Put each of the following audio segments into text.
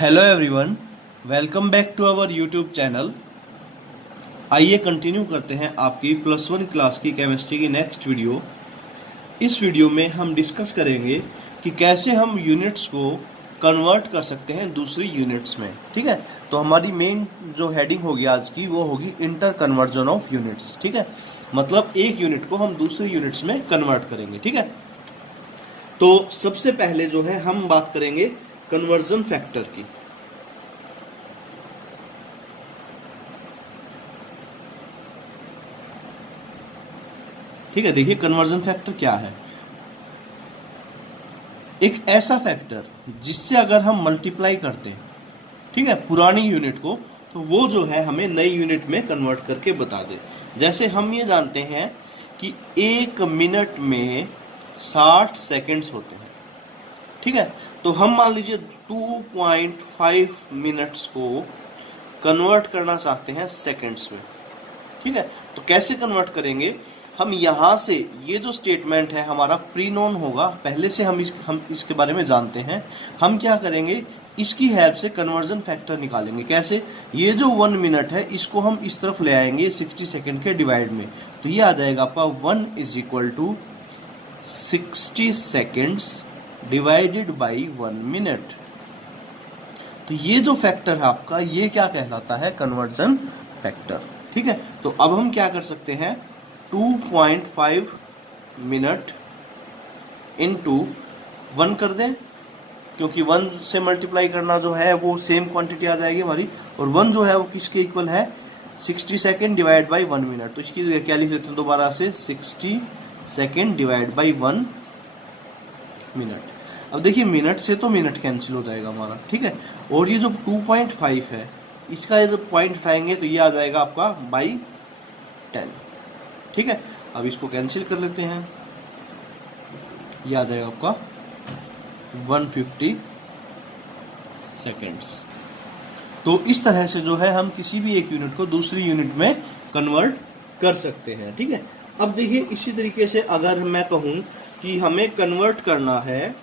Hello everyone, welcome back to our YouTube channel. आइए continue करते हैं आपकी +1 क्लास की केमिस्ट्री की नेक्स्ट वीडियो। इस वीडियो में हम डिस्कस करेंगे कि कैसे हम यूनिट्स को कन्वर्ट कर सकते हैं दूसरी यूनिट्स में। ठीक है, तो हमारी मेन जो हेडिंग होगी आज की वो होगी इंटर कन्वर्जन ऑफ यूनिट्स। ठीक है, मतलब एक यूनिट को हम दूसरी यूनिट्स में कन्वर्ट करेंगे। ठीक है, तो सबसे पहले जो है हम बात करेंगे कन्वर्जन फैक्टर की। ठीक है, देखिए कन्वर्जन फैक्टर क्या है। एक ऐसा फैक्टर जिससे अगर हम मल्टीप्लाई करते हैं, ठीक है, पुरानी यूनिट को, तो वो जो है हमें नई यूनिट में कन्वर्ट करके बता दे। जैसे हम ये जानते हैं कि 1 मिनट में 60 सेकंड्स होते हैं। ठीक है, तो हम मान लीजिए 2.5 मिनट्स को कन्वर्ट करना चाहते हैं सेकंड्स में। ठीक है, तो कैसे कन्वर्ट करेंगे? हम यहां से ये जो स्टेटमेंट है हमारा प्री नोन होगा, पहले से हम इसके बारे में जानते हैं। हम क्या करेंगे, इसकी हेल्प से कन्वर्जन फैक्टर निकालेंगे। कैसे? ये जो 1 मिनट है इसको हम इस तरफ ले आएंगे 60 सेकंड के डिवाइड में, तो ये आ जाएगा आपका 1 = 60 सेकेंड्स डिवाइडेड बाई 1 मिनट। तो ये जो फैक्टर है आपका, ये क्या कहलाता है? Conversion factor. ठीक है, तो अब हम क्या कर सकते हैं, 2.5 मिनट इंटू 1 कर दें, क्योंकि 1 से मल्टीप्लाई करना जो है वो सेम क्वांटिटी आ जाएगी हमारी, और 1 जो है वो किसके इक्वल है? 60 सेकेंड डिवाइड बाई 1 मिनट। तो इसकी क्या लिख लेते हैं दोबारा से, 60 सेकेंड डिवाइड बाई 1 मिनट। अब देखिए मिनट से तो मिनट कैंसिल हो जाएगा हमारा। ठीक है, और ये जो 2.5 है इसका ये जो पॉइंट हटाएंगे तो ये आ जाएगा आपका बाई 10। ठीक है, अब इसको कैंसिल कर लेते हैं, ये आ जाएगा आपका 150 सेकेंड्स। तो इस तरह से जो है हम किसी भी एक यूनिट को दूसरी यूनिट में कन्वर्ट कर सकते हैं। ठीक है, अब देखिए इसी तरीके से अगर मैं कहूं कि हमें कन्वर्ट करना है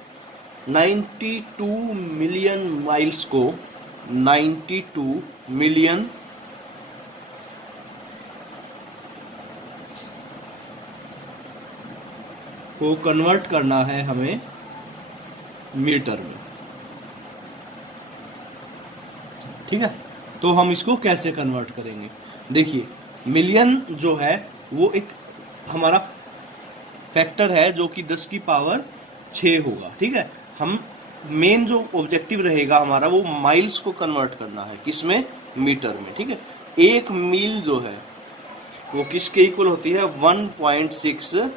92 मिलियन माइल्स को 92 मिलियन को कन्वर्ट करना है हमें मीटर में। ठीक है, तो हम इसको कैसे कन्वर्ट करेंगे? देखिए मिलियन जो है वो एक हमारा फैक्टर है जो कि 10 की पावर 6 होगा। ठीक है, हम मेन जो ऑब्जेक्टिव रहेगा हमारा वो माइल्स को कन्वर्ट करना है, किसमें? मीटर में। ठीक है, 1 मील जो है वो किसके इक्वल होती है? 1.6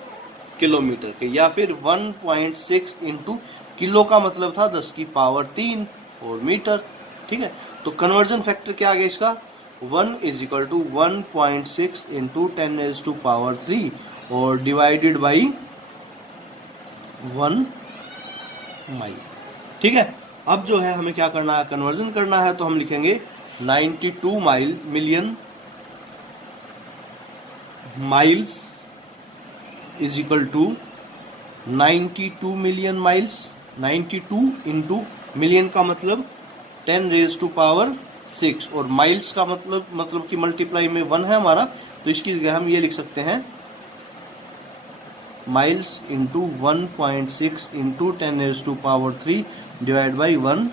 किलोमीटर के, या फिर 1.6 इंटू किलो का मतलब था 10 की पावर 3 और मीटर। ठीक है, तो कन्वर्जन फैक्टर क्या आ गया इसका? 1 = 1.6 इंटू 10⁻³ और डिवाइडेड बाई 1 माइल। ठीक है, अब जो है हमें क्या करना है, कन्वर्जन करना है, तो हम लिखेंगे 92 million miles = 92 million miles. 92 into million का मतलब 10⁻⁶, और माइल्स का मतलब कि मल्टीप्लाई में 1 है हमारा, तो इसकी जगह हम ये लिख सकते हैं miles into 1.6 into 10⁻³ divide by 1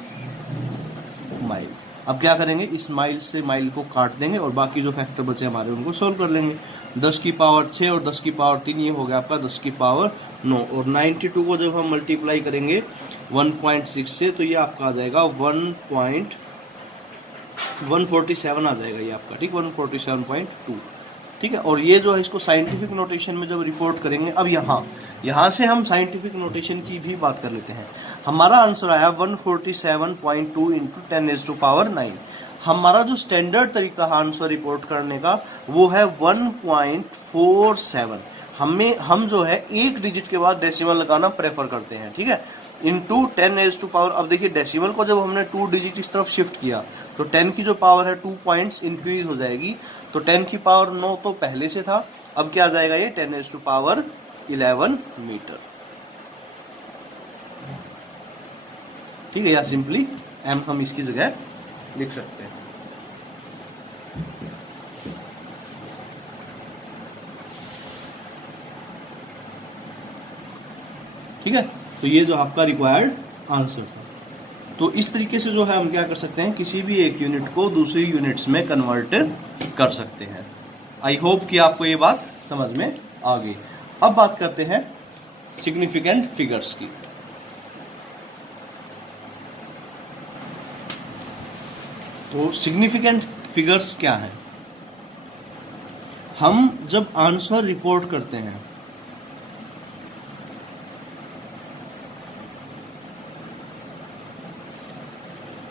mile. अब क्या करेंगे, इस माइल से माइल को काट देंगे और बाकी जो फैक्टर बचे हमारे उनको सोल्व कर लेंगे। 10 की पावर 6 और 10 की पावर 3, ये हो गया आपका 10 की पावर 9, और 92 को जब हम मल्टीप्लाई करेंगे 1.6 से तो ये आपका आ जाएगा 147 आ जाएगा ये आपका। ठीक, 147.2। ठीक है, और ये जो है इसको साइंटिफिक नोटेशन में जब रिपोर्ट करेंगे, अब यहाँ से हम साइंटिफिक नोटेशन की भी बात कर लेते हैं। हमारा आंसर आया 147.2 इंटू 10⁻⁹। हमारा जो स्टैंडर्ड तरीका है आंसर रिपोर्ट करने का वो है 1.47। हम जो है एक डिजिट के बाद डेसिमल लगाना प्रेफर करते हैं। ठीक है, इंटू 10⁻⁴। अब देखिए डेसिमल को जब हमने 2 डिजिट इस तरफ शिफ्ट किया तो 10 की जो पावर है 2 पॉइंट्स इंक्रीज हो जाएगी, तो 10 की पावर 9 तो पहले से था, अब क्या आ जाएगा ये 10⁻11 मीटर। ठीक है, या सिंपली m हम इसकी जगह लिख सकते हैं। ठीक है, तो ये जो आपका रिक्वायर्ड आंसर है। तो इस तरीके से जो है हम क्या कर सकते हैं, किसी भी एक यूनिट को दूसरी यूनिट्स में कन्वर्ट कर सकते हैं। आई होप कि आपको ये बात समझ में आ गई। अब बात करते हैं सिग्निफिकेंट फिगर्स की। तो सिग्निफिकेंट फिगर्स क्या है? हम जब आंसर रिपोर्ट करते हैं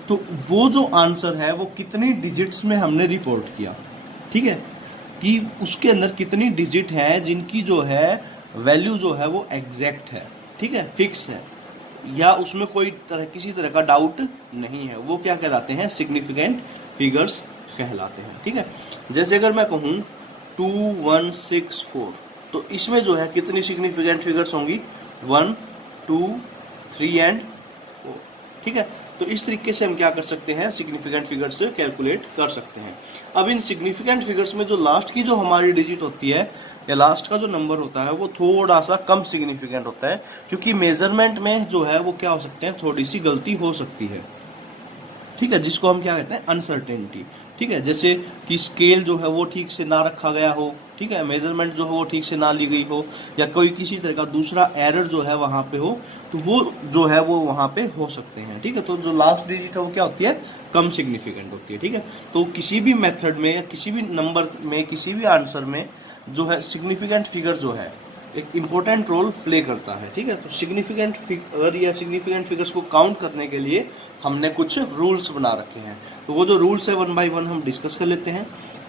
तो वो जो आंसर है वो कितनी डिजिट्स में हमने रिपोर्ट किया, ठीक है, कि उसके अंदर कितनी डिजिट है जिनकी जो है वैल्यू जो है वो एग्जैक्ट है, ठीक है, फिक्स है, या उसमें कोई किसी तरह का डाउट नहीं है, वो क्या कहलाते हैं, सिग्निफिकेंट फिगर्स कहलाते हैं। ठीक है, जैसे अगर मैं कहूं 2164 तो इसमें जो है कितनी सिग्निफिकेंट फिगर्स होंगी, 1, 2, 3 एंड 4। ठीक है, तो इस तरीके से हम क्या कर सकते हैं, सिग्निफिकेंट फिगर्स कैलकुलेट कर सकते हैं। अब इन सिग्निफिकेंट फिगर्स में जो लास्ट की जो हमारी डिजिट होती है या लास्ट का जो नंबर होता है वो थोड़ा सा कम सिग्निफिकेंट होता है, क्योंकि मेजरमेंट में जो है वो क्या हो सकते हैं, थोड़ी सी गलती हो सकती है। ठीक है, जिसको हम क्या कहते हैं, अनसर्टेनिटी। ठीक है, जैसे कि स्केल जो है वो ठीक से ना रखा गया हो, ठीक है, मेजरमेंट जो है वो ठीक से ना ली गई हो, या कोई किसी तरह का दूसरा एरर जो है वहां पे हो, तो वो जो है वो वहां पे हो सकते हैं। ठीक है, तो जो लास्ट डिजिट है वो क्या होती है, कम सिग्निफिकेंट होती है। ठीक है, तो किसी भी मेथड में या किसी भी नंबर में किसी भी आंसर में जो है सिग्निफिकेंट फिगर जो है एक इंपॉर्टेंट रोल प्ले करता है। ठीक है, तो सिग्निफिकेंट फिगर या सिग्निफिकेंट फिगर्स को काउंट करने के लिए हमने कुछ रूल्स बना रखे हैं। तो वो जो रूल्स है 1 बाय 1 हम डिस्कस कर लेते हैं।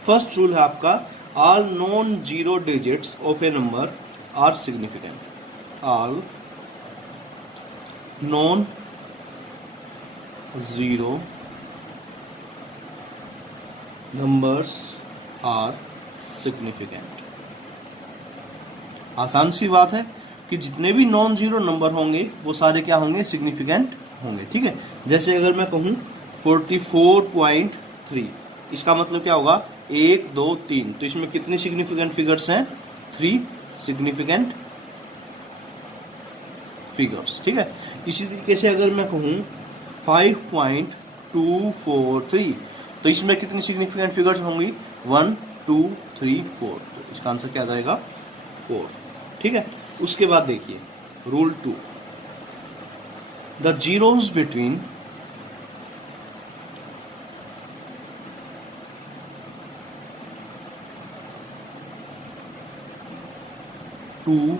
फर्स्ट रूल है आपका, all non zero digits of a number are significant. All non zero numbers are significant. आसान सी बात है कि जितने भी नॉन जीरो नंबर होंगे वो सारे क्या होंगे, सिग्निफिकेंट होंगे। ठीक है, जैसे अगर मैं कहूं 44.3, इसका मतलब क्या होगा, 1, 2, 3, तो इसमें कितनी सिग्निफिकेंट फिगर्स हैं, 3 सिग्निफिकेंट फिगर्स। ठीक है, इसी तरीके से अगर मैं कहूं 5.243 तो इसमें कितनी सिग्निफिकेंट फिगर्स होंगी, 1, 2, 3, 4, तो इसका आंसर क्या आ जाएगा, 4। ठीक है, उसके बाद देखिए rule 2, the zeros between 2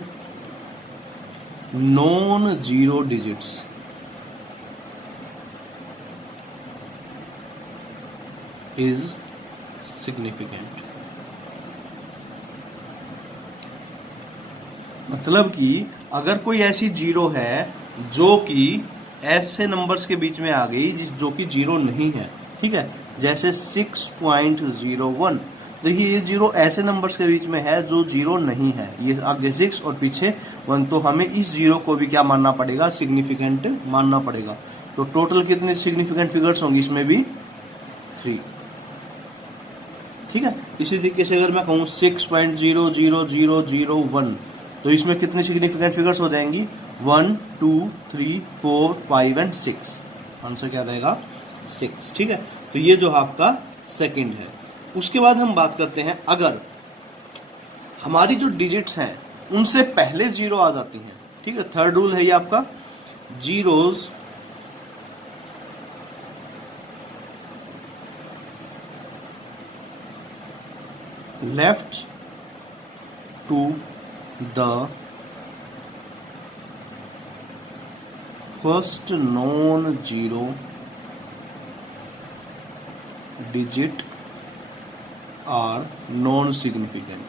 non zero digits is significant. मतलब कि अगर कोई ऐसी जीरो है जो कि ऐसे नंबर्स के बीच में आ गई जो कि जीरो नहीं है, ठीक है, जैसे 6.01, देखिए ये जीरो ऐसे नंबर्स के बीच में है जो जीरो नहीं है, ये आगे 6 और पीछे 1, तो हमें इस जीरो को भी क्या मानना पड़ेगा, सिग्निफिकेंट मानना पड़ेगा। तो टोटल कितने सिग्निफिकेंट फिगर्स होंगी, इसमें भी 3। ठीक है, इसी तरीके से अगर मैं कहूं 6.00001 तो इसमें कितनी सिग्निफिकेंट फिगर्स हो जाएंगी, 1, 2, 3, 4, 5 एंड 6। आंसर क्या रहेगा, 6। ठीक है, तो ये जो आपका सेकंड है। उसके बाद हम बात करते हैं, अगर हमारी जो डिजिट्स हैं उनसे पहले जीरो आ जाती हैं, ठीक है, थर्ड रूल है ये आपका, zeros left to the first non zero digit are non significant.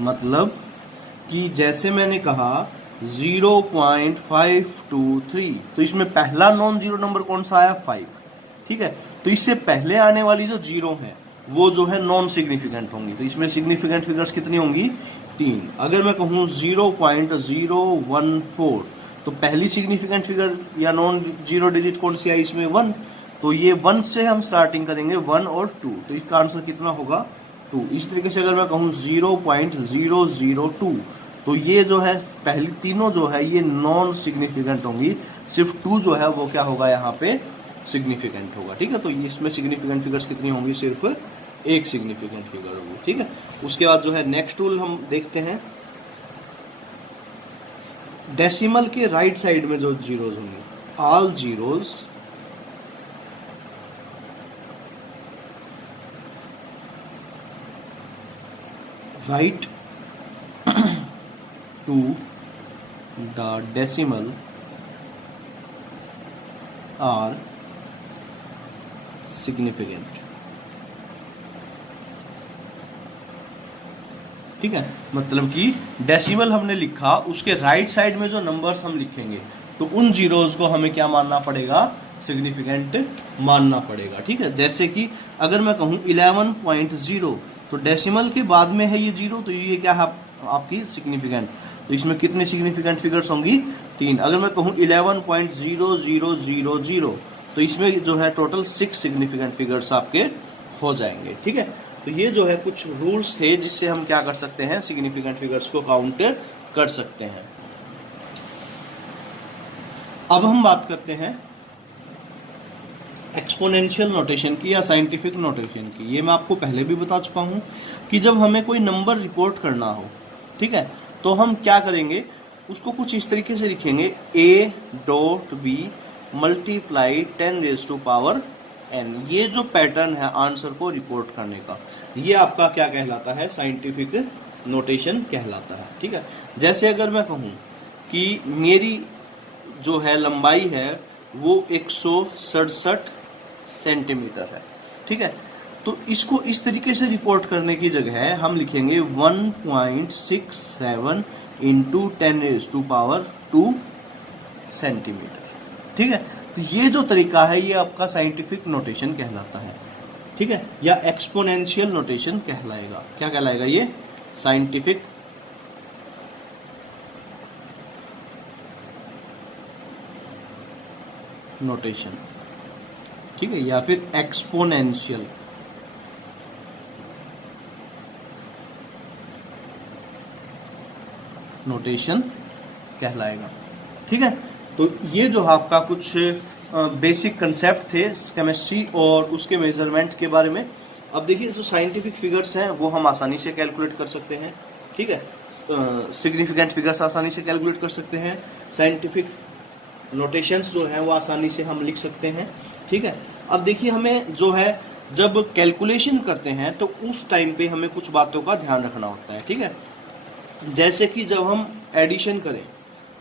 मतलब कि जैसे मैंने कहा 0.523 तो इसमें पहला नॉन जीरो नंबर कौन सा आया, 5। ठीक है, तो इससे पहले आने वाली जो जीरो है वो जो है नॉन सिग्निफिकेंट होंगी, तो इसमें सिग्निफिकेंट फिगर्स कितनी होंगी, 3। अगर मैं कहूँ 0.014 तो पहली सिग्निफिकेंट फिगर या नॉन जीरो डिजिट कौन सी आई इसमें 1, तो ये 1 से हम स्टार्टिंग करेंगे 1 और 2, तो इसका आंसर कितना होगा 2। इस तरीके से अगर मैं कहूँ 0.002 तो ये जो है पहली तीनों जो है ये नॉन सिग्निफिकेंट होंगी, सिर्फ 2 जो है वो क्या होगा यहाँ पे सिग्निफिकेंट होगा। ठीक है, तो इसमें सिग्निफिकेंट फिगर्स कितनी होंगी, सिर्फ एक सिग्निफिकेंट फिगर होगी। ठीक है, उसके बाद जो है नेक्स्ट टूल हम देखते हैं, डेसिमल के राइट साइड में जो जीरोज होंगे, all zeros right to the decimal are significant. ठीक है, मतलब कि डेसिमल हमने लिखा, उसके राइट साइड में जो नंबर्स हम लिखेंगे तो उन जीरोज को हमें क्या मानना पड़ेगा, सिग्निफिकेंट मानना पड़ेगा। ठीक है, जैसे कि अगर मैं कहूं 11.0 तो डेसिमल के बाद में है ये 0, तो ये क्या है आपकी सिग्निफिकेंट, तो इसमें कितने सिग्निफिकेंट फिगर्स होंगी, 3। अगर मैं कहूं 11.0000 तो इसमें जो है टोटल 6 सिग्निफिकेंट फिगर्स आपके हो जाएंगे। ठीक है, तो ये जो है कुछ रूल्स थे जिससे हम क्या कर सकते हैं, सिग्निफिकेंट फिगर्स को काउंट कर सकते हैं। अब हम बात करते हैं एक्सपोनेंशियल नोटेशन की या साइंटिफिक नोटेशन की। ये मैं आपको पहले भी बता चुका हूं कि जब हमें कोई नंबर रिपोर्ट करना हो, ठीक है, तो हम क्या करेंगे, उसको कुछ इस तरीके से लिखेंगे, a.b मल्टीप्लाई 10⁻⁴n। ये जो पैटर्न है आंसर को रिपोर्ट करने का, ये आपका क्या कहलाता है, साइंटिफिक नोटेशन कहलाता है। ठीक है, जैसे अगर मैं कहूं कि मेरी जो है लंबाई है वो 167 सेंटीमीटर है। ठीक है, तो इसको इस तरीके से रिपोर्ट करने की जगह हम लिखेंगे 1.67 इंटू 10⁻² सेंटीमीटर। ठीक है, तो ये जो तरीका है ये आपका साइंटिफिक नोटेशन कहलाता है। ठीक है, या एक्सपोनेंशियल नोटेशन कहलाएगा। क्या कहलाएगा ये, साइंटिफिक नोटेशन। ठीक है, या फिर एक्सपोनेंशियल नोटेशन कहलाएगा। ठीक है, तो ये जो आपका कुछ बेसिक कंसेप्ट थे केमिस्ट्री और उसके मेजरमेंट के बारे में। अब देखिए, जो साइंटिफिक फिगर्स हैं वो हम आसानी से कैलकुलेट कर सकते हैं। ठीक है, सिग्निफिकेंट फिगर्स आसानी से कैलकुलेट कर सकते हैं, साइंटिफिक नोटेशंस जो है वो आसानी से हम लिख सकते हैं। ठीक है, अब देखिए हमें जो है जब कैलकुलेशन करते हैं तो उस टाइम पे हमें कुछ बातों का ध्यान रखना होता है। ठीक है, जैसे कि जब हम एडिशन करें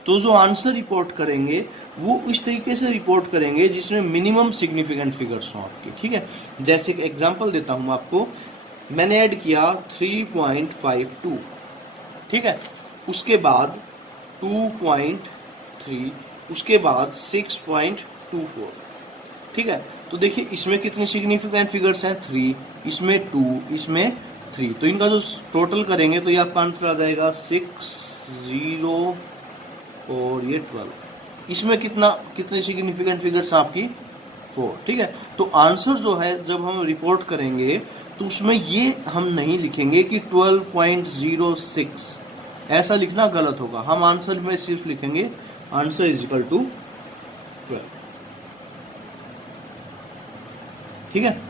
तो जो आंसर रिपोर्ट करेंगे वो इस तरीके से रिपोर्ट करेंगे जिसमें मिनिमम सिग्निफिकेंट फिगर्स हों आपके। ठीक है, जैसे एक एग्जांपल देता हूं आपको, मैंने ऐड किया 3.52, ठीक है, उसके बाद 2.3, उसके बाद 6.24। ठीक है, तो देखिए इसमें कितने सिग्निफिकेंट फिगर्स हैं, 3, इसमें 2, इसमें 3, तो इनका जो टोटल करेंगे तो ये आपका आंसर आ जाएगा 6, 0 और ये 12। इसमें कितने सिग्निफिकेंट फिगर्स आपकी 4। ठीक है, तो आंसर जो है जब हम रिपोर्ट करेंगे तो उसमें ये हम नहीं लिखेंगे कि 12.06, ऐसा लिखना गलत होगा। हम आंसर में सिर्फ लिखेंगे आंसर इज इक्वल टू 12। ठीक है,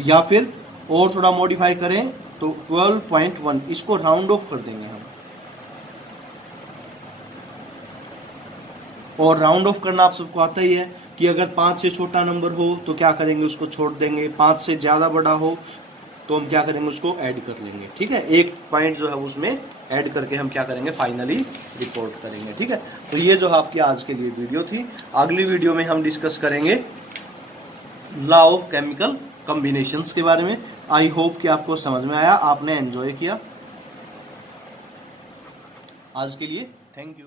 या फिर और थोड़ा मॉडिफाई करें तो 12.1, इसको राउंड ऑफ कर देंगे हम। और राउंड ऑफ करना आप सबको आता ही है कि अगर 5 से छोटा नंबर हो तो क्या करेंगे, उसको छोड़ देंगे, 5 से ज्यादा बड़ा हो तो हम क्या करेंगे, उसको ऐड कर लेंगे। ठीक है, एक पॉइंट जो है उसमें ऐड करके हम क्या करेंगे, फाइनली रिपोर्ट करेंगे। ठीक है, तो ये जो आपकी आज के लिए वीडियो थी। अगली वीडियो में हम डिस्कस करेंगे लॉ ऑफ केमिकल कॉम्बिनेशंस के बारे में। आई होप कि आपको समझ में आया, आपने एंजॉय किया। आज के लिए थैंक यू।